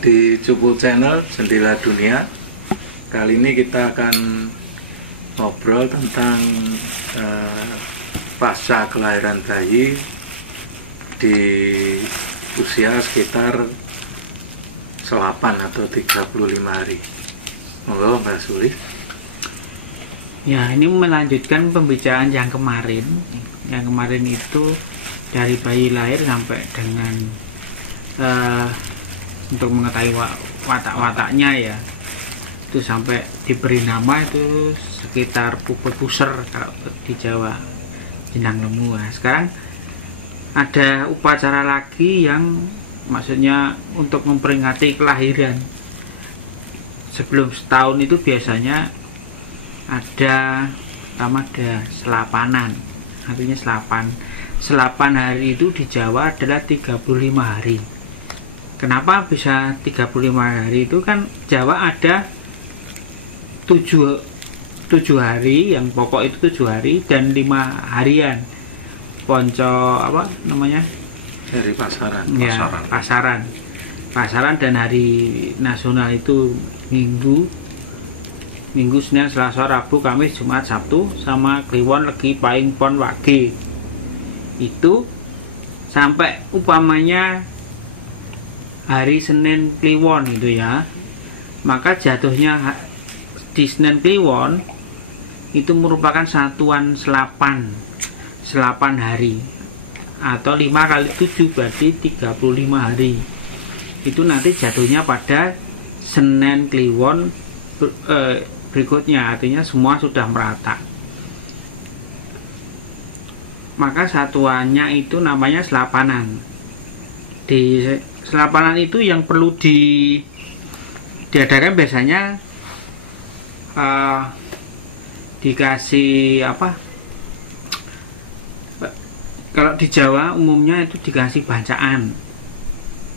datang di Cupu Channel Jendela Dunia. Kali ini kita akan ngobrol tentang pasca kelahiran bayi di usia sekitar 8 atau 35 hari. Monggo Mbak Suli. Ya, ini melanjutkan pembicaraan yang kemarin. Yang kemarin itu dari bayi lahir sampai dengan untuk mengetahui watak-wataknya ya, itu sampai diberi nama itu sekitar puput puser kalau di Jawa, jenang lemu. Nah, sekarang ada upacara lagi yang maksudnya untuk memperingati kelahiran. Sebelum setahun itu biasanya ada selapanan, artinya selapan hari itu di Jawa adalah 35 hari. Kenapa bisa 35 hari? Itu kan Jawa ada 7 hari, yang pokok itu 7 hari dan 5 harian. Ponco apa namanya? Dari pasaran. Ya, pasaran dan hari nasional itu Minggu, Senin, Selasa, Rabu, Kamis, Jumat, Sabtu, sama Kliwon, Legi, Pahing, Pon, Wage. Itu sampai umpamanya hari Senin Kliwon itu ya, maka jatuhnya di Senin Kliwon itu merupakan satuan selapan hari, atau 5 kali 7 berarti 35 hari. Itu nanti jatuhnya pada Senin Kliwon berikutnya, artinya semua sudah merata. Maka satuannya itu namanya selapanan. Di selapanan itu yang perlu diadakan biasanya dikasih apa? Kalau di Jawa umumnya itu dikasih bancaan.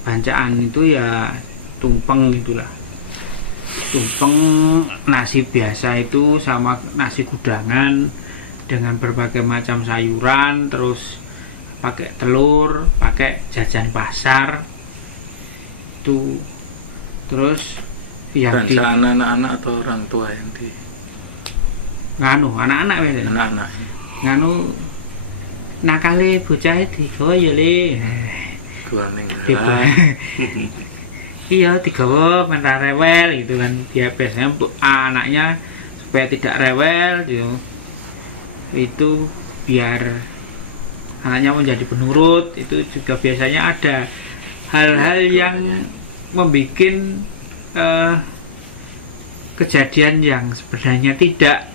Bancaan itu ya tumpeng itulah. Tumpeng nasi biasa itu sama nasi kudangan dengan berbagai macam sayuran, terus pakai telur, pakai jajan pasar itu, terus yang di anak-anak atau orang tua yang di anak-anak biasanya. Anak-anak. Nakale bocah digawa ya le. Iya, digawa mentar rewel gitu kan. Dia biasanya anaknya supaya tidak rewel gitu. Itu biar anaknya menjadi penurut. Itu juga biasanya ada hal-hal yang membuat kejadian yang sebenarnya tidak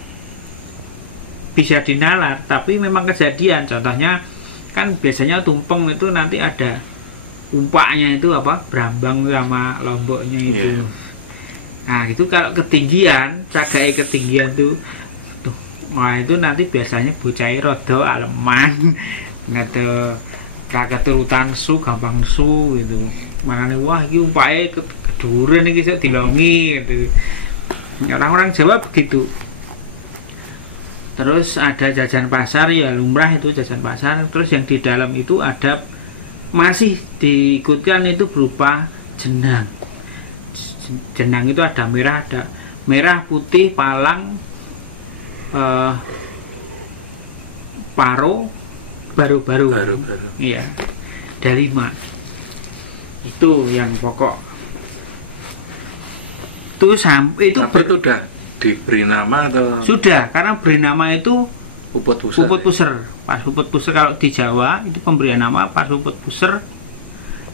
bisa dinalar, tapi memang kejadian. Contohnya kan biasanya tumpeng itu nanti ada umpaknya itu apa, brambang sama lomboknya itu. Nah itu kalau ketinggian, cagai ketinggian tuh, wah itu nanti biasanya bocah rodo aleman, nggak keturutan su, gampang su gitu. Makanya wah ini umpaknya keduren ini bisa dilongi gitu. Orang-orang Jawa begitu. Terus ada jajan pasar ya, lumrah itu jajan pasar. Terus yang di dalam itu ada masih diikutkan itu berupa jenang. Jenang itu ada merah, putih, palang, paro, baru-baru. Iya, ada 5. Itu yang pokok. Itu sampai itu udah diberi nama atau sudah, karena beri nama itu puput puser. Pas puput puser kalau di Jawa itu pemberian nama pas puput puser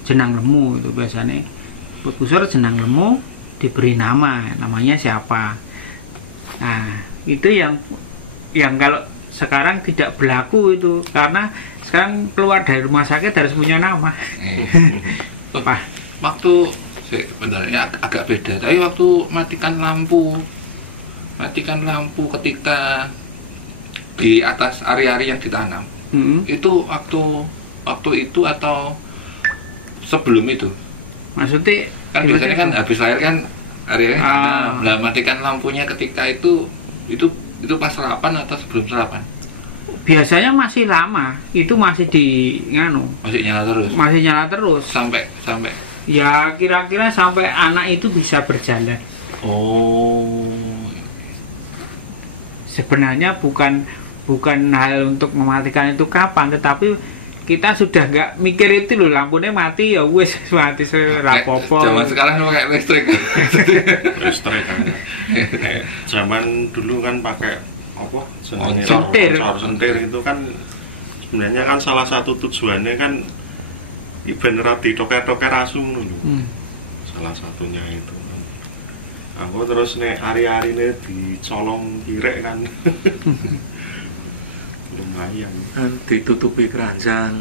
jenang lemu itu biasanya. Puput puser jenang lemu diberi namanya siapa. Nah, itu yang kalau sekarang tidak berlaku itu, karena sekarang keluar dari rumah sakit harus punya nama. Waktu sebenarnya agak beda, tapi waktu matikan lampu ketika di atas ari-ari yang ditanam, itu waktu itu atau sebelum itu? Maksudnya kan biasanya kan habis lahir kan ari-ari ditanam. Nah, matikan lampunya ketika itu pas sarapan atau sebelum sarapan? Biasanya masih lama, itu masih masih nyala terus Ya kira-kira sampai anak itu bisa berjalan. Oh. Sebenarnya bukan hal untuk mematikan itu kapan, tetapi kita sudah nggak mikir itu loh, lampunya mati ya wes mati serapopo. Zaman sekarang pakai listrik. Listrik kan. Zaman dulu kan pakai apa? Sentir. Sentir itu kan sebenarnya kan salah satu tujuannya kan iben rati toker-toker asu dulu. Salah satunya itu. Aku terus nek hari-hari dicolong kirek kan. Lumayan. Ditutupi keranjang.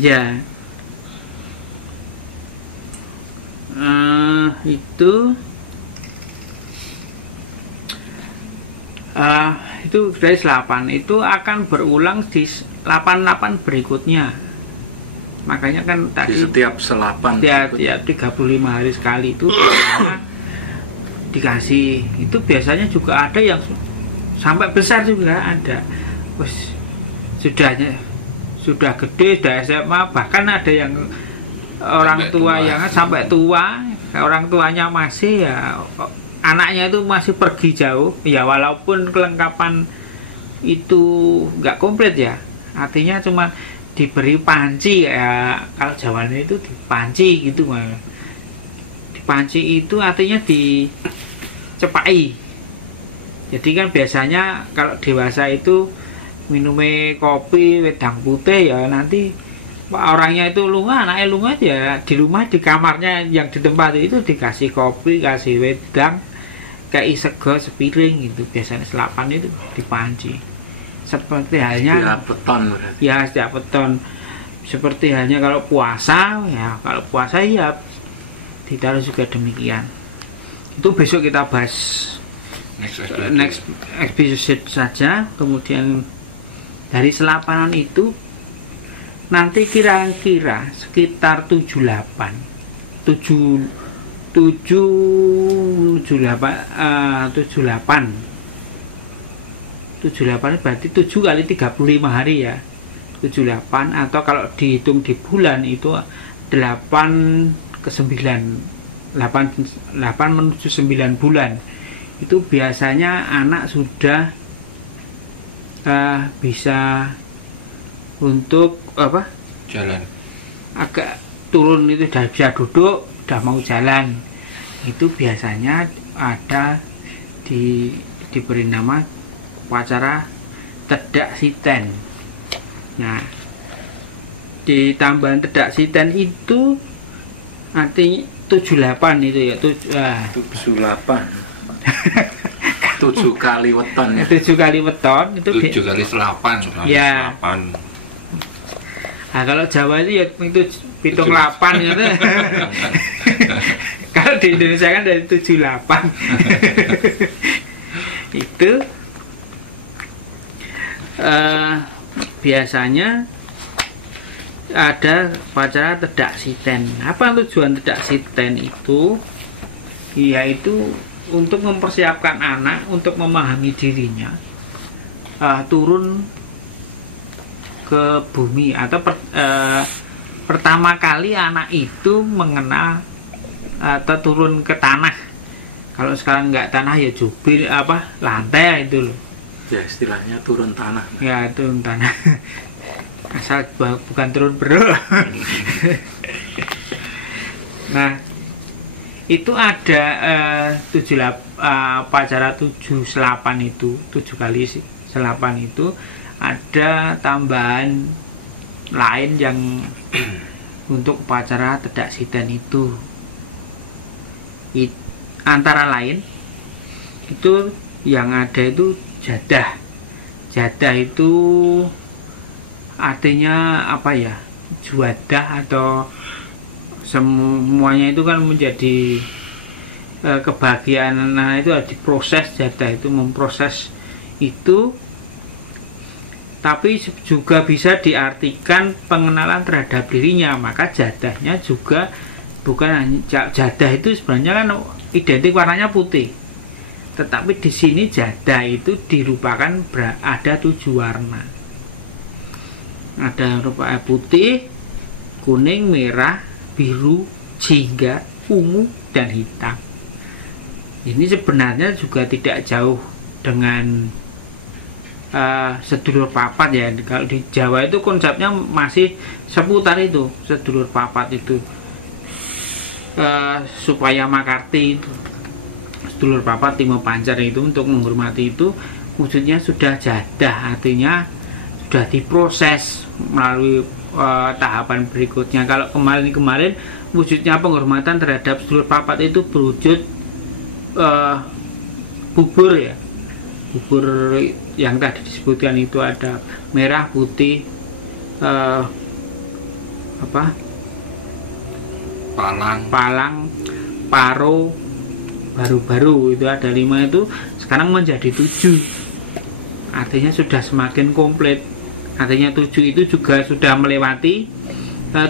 Ya. Itu dari 8 itu akan berulang di 8 berikutnya. Makanya kan tadi di setiap selapan tiap 35 hari sekali itu biasanya dikasih. Itu biasanya juga ada yang sampai besar juga ada. Wes sudah gede, sudah SMA, bahkan ada yang orang tua yang sampai tua, orang tuanya masih ya anaknya itu masih pergi jauh ya, walaupun kelengkapan itu nggak komplit ya, artinya cuma diberi panci ya, kalau Jawanya itu dipanci gitu malah. Dipanci itu artinya dicepai. Jadi kan biasanya kalau dewasa itu minumnya kopi wedang putih ya, nanti orangnya itu lunga, anaknya lunga ya di rumah, di kamarnya yang ditempati itu dikasih kopi, kasih wedang, kayak sego sepiring gitu. Biasanya selapan itu dipanci. Seperti halnya setiap peton berarti. Ya setiap peton. Seperti halnya kalau puasa ya, kalau puasa ya ditaruh juga demikian. Itu besok kita bahas next episode saja. Kemudian dari selapanan itu nanti kira-kira sekitar 78 berarti 7 kali 35 hari ya, 78, atau kalau dihitung di bulan itu 8 ke 9, 8 menuju 9 bulan. Itu biasanya anak sudah bisa untuk apa? Jalan. Agak turun, itu sudah bisa duduk, sudah mau jalan. Itu biasanya ada diberi nama upacara tedak siten. Nah, di tambahan tedak siten itu artinya 78 itu ya, 78. 7 kali weton ya. 7 kali weton itu 7 kali selapan. Ya. Nah, kalau Jawa itu ya itu 78 gitu. Kalau di Indonesia kan dari 78. Itu biasanya ada upacara tedak siten. Apa tujuan tedak siten itu? Yaitu untuk mempersiapkan anak untuk memahami dirinya, turun ke bumi, atau pertama kali anak itu mengenal atau turun ke tanah. Kalau sekarang nggak tanah ya jubir lantai itu loh. Ya istilahnya turun tanah. Ya turun tanah. Asal bukan turun bro. Nah, itu ada upacara 7 selapan itu, 7 kali selapan itu ada tambahan lain yang untuk upacara tedak siten itu. Antara lain itu yang ada itu jadah. Jadah itu artinya apa ya? Juadah atau semuanya itu kan menjadi kebahagiaan. Nah, itu diproses, jadah itu memproses itu, tapi juga bisa diartikan pengenalan terhadap dirinya. Maka jadahnya juga bukan hanya jadah itu sebenarnya kan identik warnanya putih, tetapi di sini jadah itu dirupakan ada 7 warna. Ada rupa putih, kuning, merah, biru, jingga, ungu, dan hitam. Ini sebenarnya juga tidak jauh dengan sedulur papat ya. Kalau di Jawa itu konsepnya masih seputar itu, sedulur papat itu. Supaya Makarti itu, sedulur papat Timo Pancer itu, untuk menghormati itu wujudnya sudah jadah, artinya sudah diproses melalui tahapan berikutnya. Kalau kemarin wujudnya penghormatan terhadap sedulur papat itu berwujud bubur ya, bubur yang tadi disebutkan itu ada merah, putih, palang, paro, baru-baru, itu ada 5, itu sekarang menjadi 7, artinya sudah semakin komplit. Artinya 7 itu juga sudah melewati 7,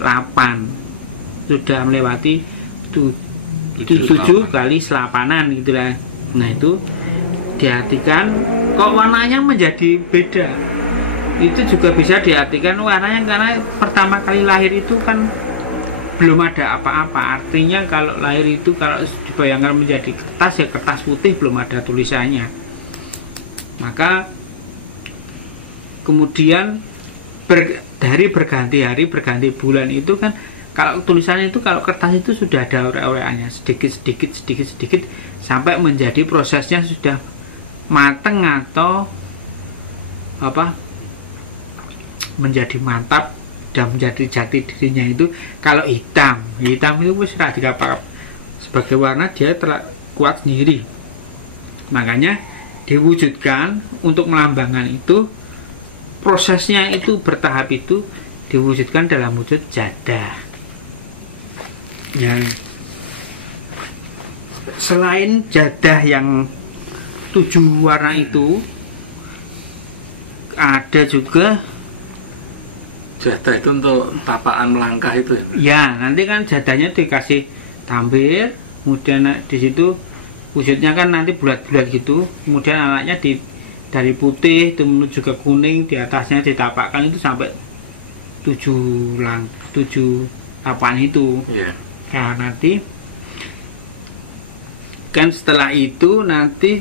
8, sudah melewati 7 kali selapanan gitulah. Nah itu diartikan kok warnanya menjadi beda, itu juga bisa diartikan warnanya karena pertama kali lahir itu kan belum ada apa-apa. Artinya kalau lahir itu kalau dibayangkan menjadi kertas ya kertas putih, belum ada tulisannya. Maka kemudian dari berganti hari, berganti bulan itu kan, kalau tulisannya itu, kalau kertas itu sudah ada ore-oreannya, sedikit sampai menjadi prosesnya sudah mateng atau menjadi mantap dan menjadi jati dirinya. Itu kalau hitam itu sudah dikatakan sebagai warna, dia telah kuat sendiri, makanya diwujudkan untuk melambangkan itu. Prosesnya itu bertahap, itu diwujudkan dalam wujud jadah. Ya. Selain jadah yang 7 warna itu, ada juga jadah itu untuk tapaan melangkah itu. Ya, nanti kan jadahnya dikasih tampil, kemudian di situ wujudnya kan nanti bulat-bulat gitu, kemudian anaknya dari putih itu menuju ke kuning, di atasnya ditapakkan itu sampai 7 tapaan itu. Yeah. Nah nanti kan setelah itu nanti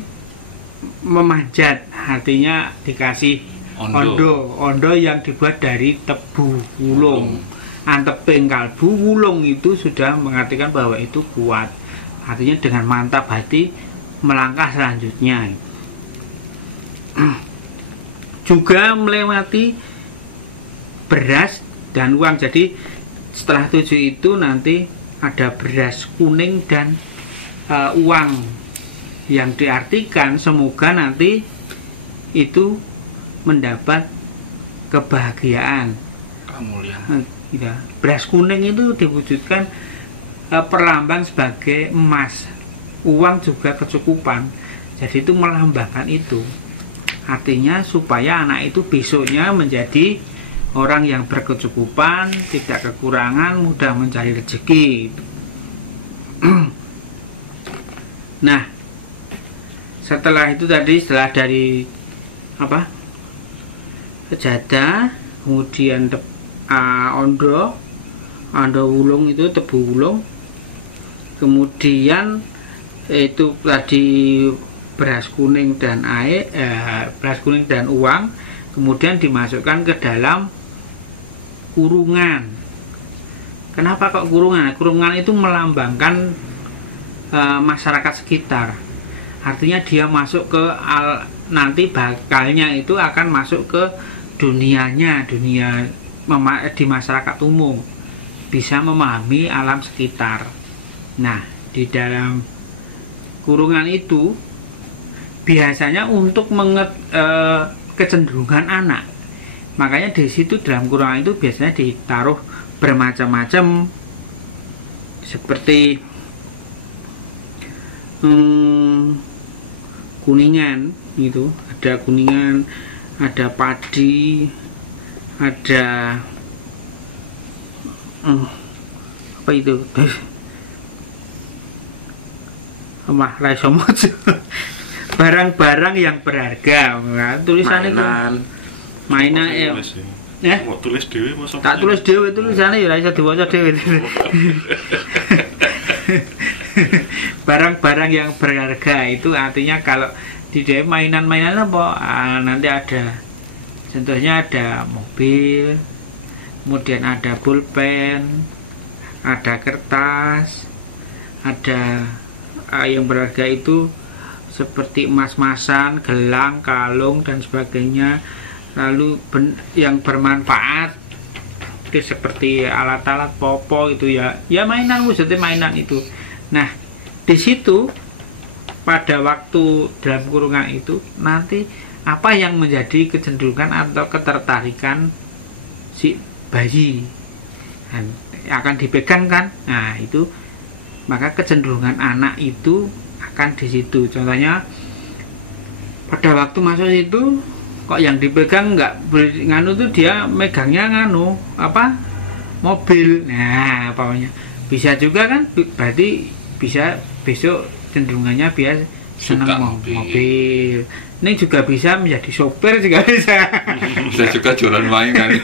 memanjat, artinya dikasih ondo yang dibuat dari tebu wulung. Anteping kalbu wulung itu sudah mengartikan bahwa itu kuat, artinya dengan mantap hati melangkah selanjutnya. Juga melewati beras dan uang. Jadi setelah 7 itu nanti ada beras kuning dan uang, yang diartikan semoga nanti itu mendapat kebahagiaan, kemuliaan. Ya, beras kuning itu diwujudkan perlambang sebagai emas, uang juga kecukupan. Jadi itu melambangkan itu. Artinya supaya anak itu besoknya menjadi orang yang berkecukupan, tidak kekurangan, mudah mencari rezeki. Nah, setelah itu tadi, setelah dari jadah, kemudian ondo wulung itu tebu wulung, kemudian itu tadi beras kuning dan beras kuning dan uang, kemudian dimasukkan ke dalam kurungan. Kenapa kok kurungan? Kurungan itu melambangkan masyarakat sekitar. Artinya dia masuk ke nanti bakalnya itu akan masuk ke dunianya, dunia di masyarakat umum, bisa memahami alam sekitar. Nah, di dalam kurungan itu biasanya untuk kecenderungan anak. Makanya di situ dalam kurungan itu biasanya ditaruh bermacam-macam, seperti kuningan gitu, ada kuningan, ada padi, ada apa itu barang-barang yang berharga. Nah, tulisannya itu mainan Mau tulis dhewe masa. Tak tulis dhewe tulisane ya ora iso diwaca dhewe. Barang-barang yang berharga itu artinya kalau di dhewe mainan-mainan apa? Nanti ada contohnya ada mobil, kemudian ada pulpen, ada kertas, ada yang berharga itu seperti emas-emasan, gelang, kalung dan sebagainya. Lalu yang bermanfaat itu seperti alat-alat popo itu ya mainan, maksudnya mainan itu. Nah di situ pada waktu dalam kurungan itu nanti apa yang menjadi kecenderungan atau ketertarikan si bayi akan dipegang kan. Nah itu maka kecenderungan anak itu akan di situ. Contohnya pada waktu masuk itu kok yang dipegang nggak nganu tuh dia megangnya nganu apa mobil. Nah apanya bisa juga kan, berarti bisa besok cenderungannya biar senang mobil. Ini juga bisa menjadi sopir juga bisa. Bisa juga jualan mainan.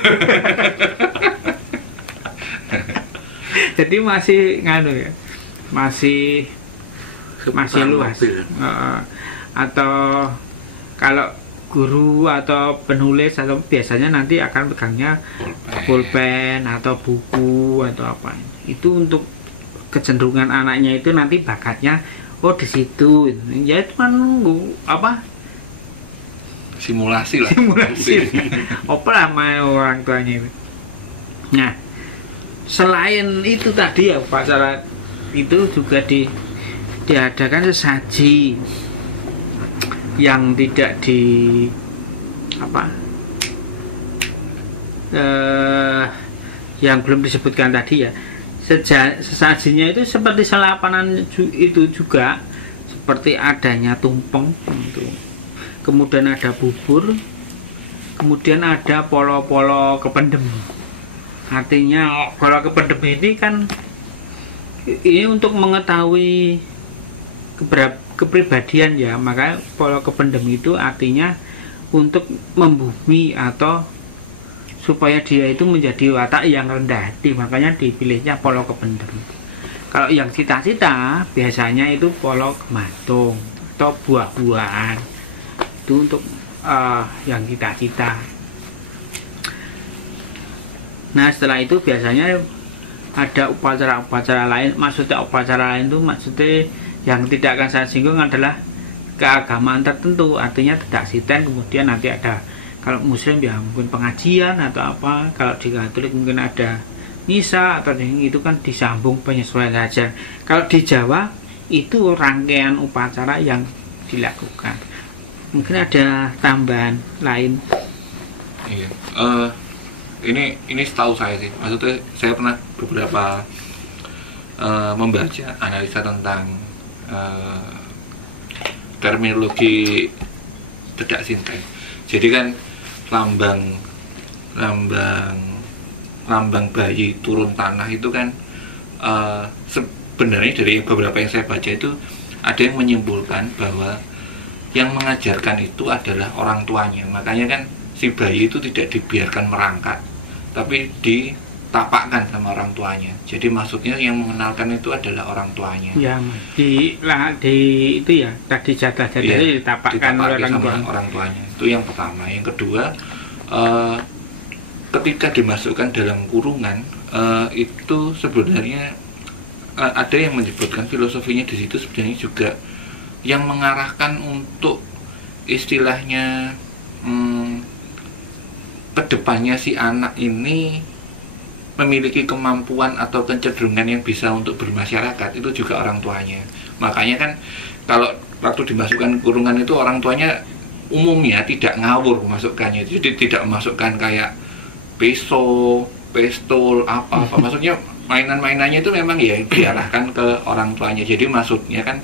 Jadi masih nganu ya, masih luas. Atau kalau guru atau penulis atau biasanya nanti akan pegangnya pulpen atau buku atau apa. Itu untuk kecenderungan anaknya itu nanti bakatnya di situ. Ya cuma nunggu apa? Simulasi lah. Simulasi. Apa lah orang tuanya itu. Nah, selain itu tadi ya upacara itu juga diadakan sesaji yang tidak yang belum disebutkan tadi ya. Sesajinya itu seperti selapanan itu juga, seperti adanya tumpeng itu. Kemudian ada bubur, kemudian ada polo-polo kependem. Artinya polo kependem ini kan ini untuk mengetahui kepribadian ya, maka polo kependem itu artinya untuk membumi atau supaya dia itu menjadi watak yang rendah hati, makanya dipilihnya polo kependem. Kalau yang cita-cita biasanya itu polo kemantung atau buah-buahan, itu untuk yang cita-cita. Nah setelah itu biasanya ada upacara-upacara lain. Maksudnya upacara lain itu maksudnya yang tidak akan saya singgung adalah keagamaan tertentu, artinya tidak sitten. Kemudian nanti ada, kalau muslim ya mungkin pengajian atau apa, kalau di Katolik mungkin ada misa atau itu kan disambung penyesuaian saja. Kalau di Jawa itu rangkaian upacara yang dilakukan. Mungkin ada tambahan lain. Iya. Ini setahu saya sih, maksudnya saya pernah beberapa membaca analisa tentang terminologi tidak sinten. Jadi kan lambang bayi turun tanah itu kan sebenarnya dari beberapa yang saya baca itu ada yang menyimpulkan bahwa yang mengajarkan itu adalah orang tuanya. Makanya kan si bayi itu tidak dibiarkan merangkak, tapi ditapakkan sama orang tuanya. Jadi maksudnya yang mengenalkan itu adalah orang tuanya. Ya, itu ya tadi jadah-jadah ya, itu ditapakkan oleh orang tuanya. Itu yang pertama. Yang kedua, ketika dimasukkan dalam kurungan, itu sebenarnya ada yang menyebutkan filosofinya di situ sebenarnya juga yang mengarahkan untuk istilahnya kedepannya si anak ini memiliki kemampuan atau kecenderungan yang bisa untuk bermasyarakat, itu juga orang tuanya. Makanya kan kalau waktu dimasukkan kurungan itu orang tuanya umumnya tidak ngawur masukkannya, jadi tidak memasukkan kayak pistol, apa maksudnya mainan-mainannya itu memang ya diarahkan ke orang tuanya. Jadi maksudnya kan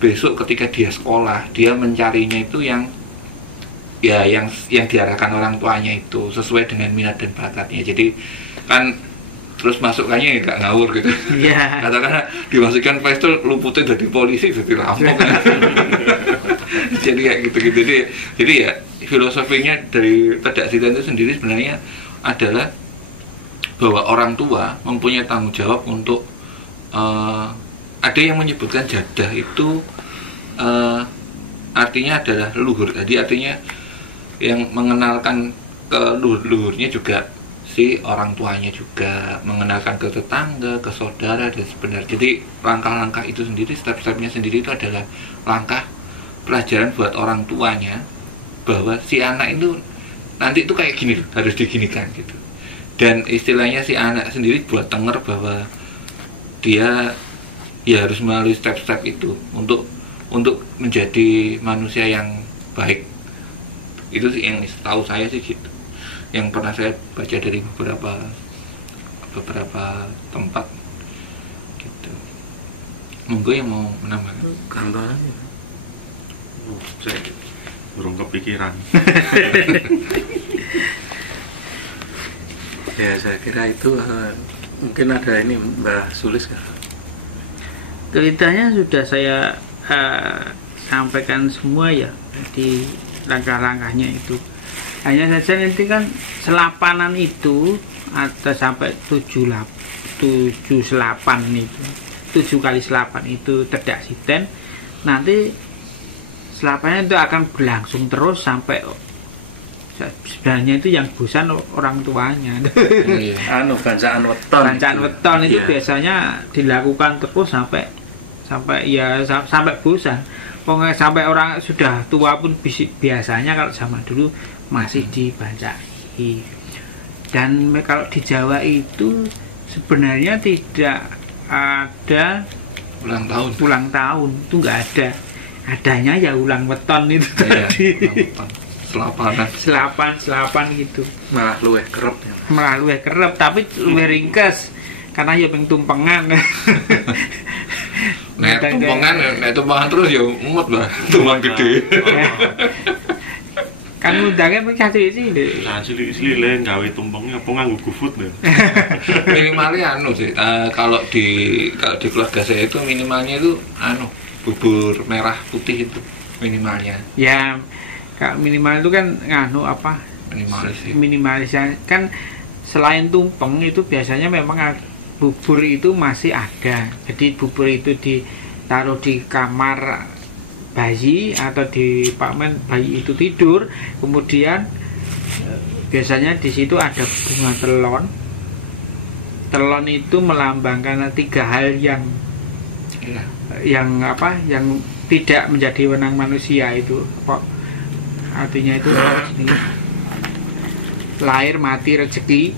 besok ketika dia sekolah, dia mencarinya itu yang diarahkan orang tuanya itu sesuai dengan minat dan bakatnya. Jadi kan terus masukannya nggak ngawur gitu. Iya. Katakanlah dimasukkan pistol luputnya jadi polisi jadi rampok. Jadi kayak gitu-gitu. Jadi ya filosofinya dari Tedak Sitan itu sendiri sebenarnya adalah bahwa orang tua mempunyai tanggung jawab untuk ada yang menyebutkan jadah itu artinya adalah leluhur. Jadi artinya yang mengenalkan ke leluhurnya juga si orang tuanya juga, mengenalkan ke tetangga, ke saudara dan sebenarnya. Jadi langkah-langkah itu sendiri, step-stepnya sendiri itu adalah langkah pelajaran buat orang tuanya bahwa si anak itu nanti itu kayak gini loh, harus diginikan gitu. Dan istilahnya si anak sendiri buat denger bahwa dia ya harus melalui step-step itu untuk menjadi manusia yang baik. Itu sih yang tahu saya sih gitu, yang pernah saya baca dari beberapa tempat gitu. Monggo yang mau menambahkan kantor saya belum kepikiran. Ya saya kira itu mungkin ada ini Mbak Sulis kan? Ceritanya sudah saya sampaikan semua ya di langkah-langkahnya itu. Hanya saja nanti kan selapanan itu ada sampai 7 selapan itu, 7 kali selapan itu Tedak Siten. Nanti selapannya itu akan berlangsung terus sampai sebenarnya itu yang bosan orang tuanya. Bancaan weton. Bancaan weton itu Iya. biasanya dilakukan terus sampai bosan. Pokoknya sampai orang sudah tua pun biasanya kalau zaman dulu masih dibancai. Dan kalau di Jawa itu sebenarnya tidak ada ulang tahun itu nggak ada. Adanya ya ulang weton itu tadi. Selapan gitu. Malah luwih kerep ya. Malah luwih kerep tapi luwih ringkes karena ya ping tumpengan. nek tumpengan terus ya mumet lah, tumpang gede. Kan undangnya ping kasih sih. Nah, cilik-cilik gawe tumpengnya apa nganggo GoFood lho. Minimalnya sih, kalau di keluarga saya itu minimalnya itu bubur merah putih itu minimalnya. Ya, kalau minimal itu kan minimalis kan selain tumpeng itu biasanya memang bubur itu masih ada. Jadi bubur itu ditaruh di kamar bayi atau di paman bayi itu tidur, kemudian biasanya di situ ada bunga telon. Telon itu melambangkan 3 hal yang tidak menjadi wewenang manusia itu. Artinya itu lahir, mati, rezeki.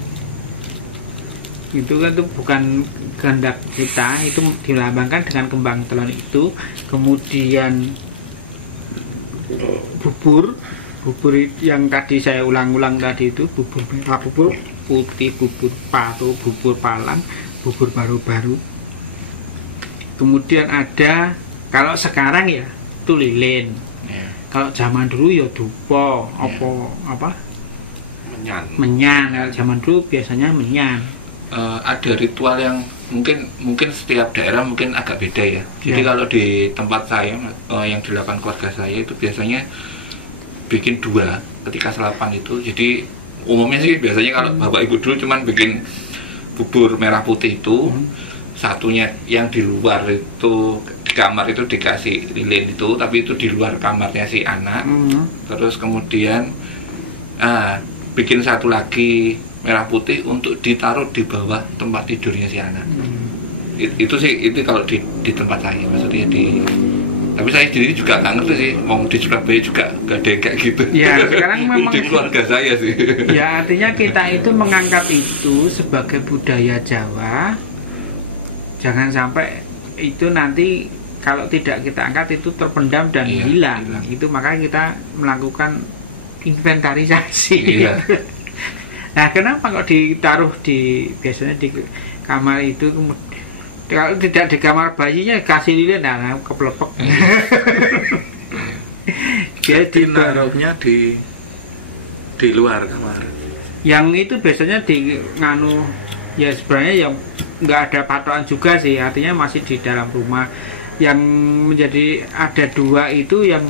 Itu kan itu bukan kehendak kita, itu dilambangkan dengan kembang telon itu. Kemudian bubur yang tadi saya ulang-ulang tadi itu bubur merah, bubur putih, bubur paru, bubur palang, bubur baru-baru. Kemudian ada, kalau sekarang ya itu lilin. Kalau zaman dulu ya dupo, menyan. Kalau zaman dulu biasanya menyan. Ada ritual yang mungkin setiap daerah mungkin agak beda ya. Jadi kalau di tempat saya yang dilakukan keluarga saya itu biasanya bikin 2 ketika selapan itu. Jadi umumnya sih biasanya kalau bapak ibu dulu cuman bikin bubur merah putih itu, satunya yang di luar itu di kamar itu dikasih lilin itu, tapi itu di luar kamarnya si anak. Terus kemudian bikin satu lagi merah putih untuk ditaruh di bawah tempat tidurnya si anak. Itu sih, itu kalau di tempat saya, maksudnya tapi saya sendiri juga nggak ngerti sih, mau di Surabaya juga nggak ada kayak gitu. Ya sekarang memang di keluarga saya sih. Ya artinya kita itu mengangkat itu sebagai budaya Jawa. Jangan sampai itu nanti kalau tidak kita angkat itu terpendam dan hilang. Itu makanya kita melakukan inventarisasi. Nah, kenapa kok ditaruh biasanya di kamar itu, kalau tidak di kamar bayinya kasih lilin, nah keplepek. Jadi naruhnya di luar kamar. Yang itu biasanya di Ya sebenarnya yang nggak ada patokan juga sih, artinya masih di dalam rumah. Yang menjadi ada 2 itu yang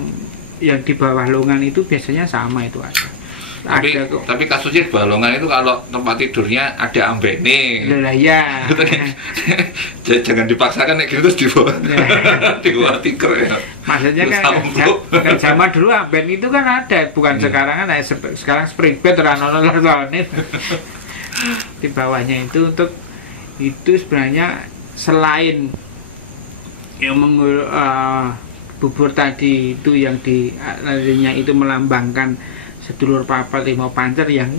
di bawah lowongan itu biasanya sama itu ada. Tapi kasusnya di bawah lowongan itu kalau tempat tidurnya ada ambene. Lah ya. Jangan dipaksakan kayak gitu terus di bawah. Di bawah tikar ya. Maksudnya kan zaman dulu amben itu kan ada, bukan sekarang kan sekarang spring bed orang-orang di bawahnya itu untuk itu sebenarnya selain yang bubur tadi itu yang di artinya itu melambangkan sedulur papat lima pancer yang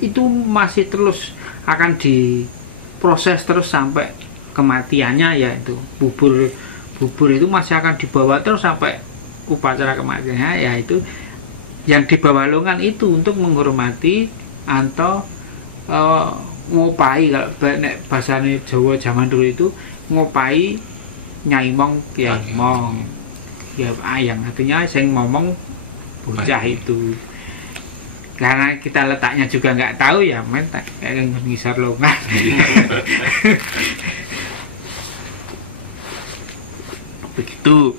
itu masih terus akan diproses terus sampai kematiannya, yaitu bubur itu masih akan dibawa terus sampai upacara kematiannya, yaitu yang di bawah lowongan itu untuk menghormati atau ngopai. Kalau bahasanya Jawa zaman dulu itu ngopai Nyai Mong Kyai Mong ya ayang, artinya sing ngomong bocah itu. Karena kita letaknya juga nggak tahu ya, men kayak ngisar lowongan. Begitu.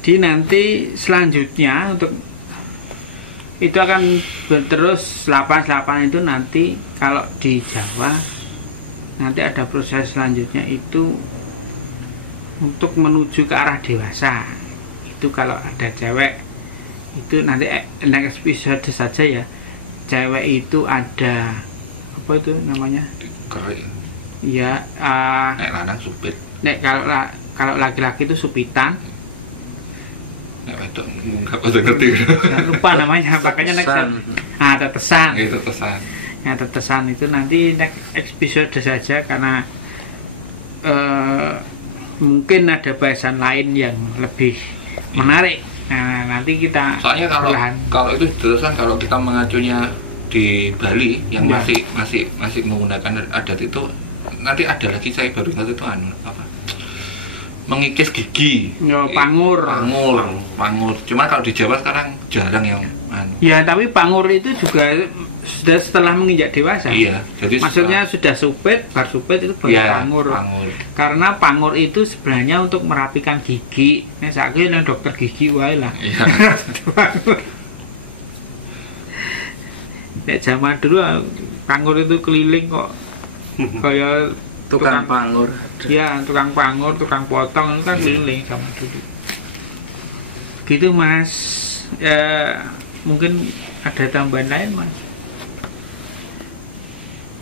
Jadi nanti selanjutnya untuk itu akan terus 8 itu nanti kalau di Jawa nanti ada proses selanjutnya itu untuk menuju ke arah dewasa. Itu kalau ada cewek itu nanti next episode saja ya. Cewek itu ada apa itu namanya? Keren. Ya, nek lanang supit. Nek kalau laki-laki itu supitan. Nek wedok enggak pada ngerti. Lupa namanya, makanya next tetesan. Itu tetesan. Ya, tetesan itu nanti next episode saja karena mungkin ada bahasan lain yang lebih menarik. Nah, nanti kita soalnya kalau itu tetesan, kalau kita mengacunya di Bali yang ya. masih menggunakan adat itu, nanti ada lagi saya baru ingat itu apa? Mengikis gigi. Pangur. Cuma kalau di Jawa sekarang jarang yang Ya, tapi pangur itu juga sudah setelah menginjak dewasa. Iya, jadi maksudnya sudah supit itu baru pangur. Karena pangur itu sebenarnya untuk merapikan gigi. Nek saiki nang dokter gigi wae lah. Iya. Pangur. Nek zaman dulu pangur itu keliling kok. Kayak tukang pangur. Iya, tukang pangur, tukang potong itu kan keliling sama dulu. Gitu Mas. Mungkin ada tambahan lain Mas.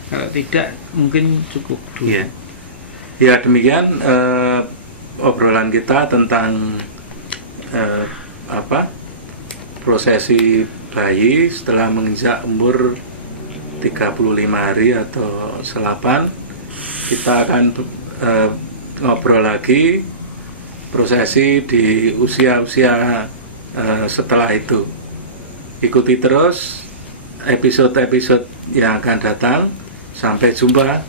Kalau tidak mungkin cukup dulu. Ya demikian obrolan kita tentang prosesi bayi setelah menginjak umur 35 hari atau selapan. Kita akan ngobrol lagi prosesi di usia-usia setelah itu. Ikuti terus episode-episode yang akan datang. Sampai jumpa.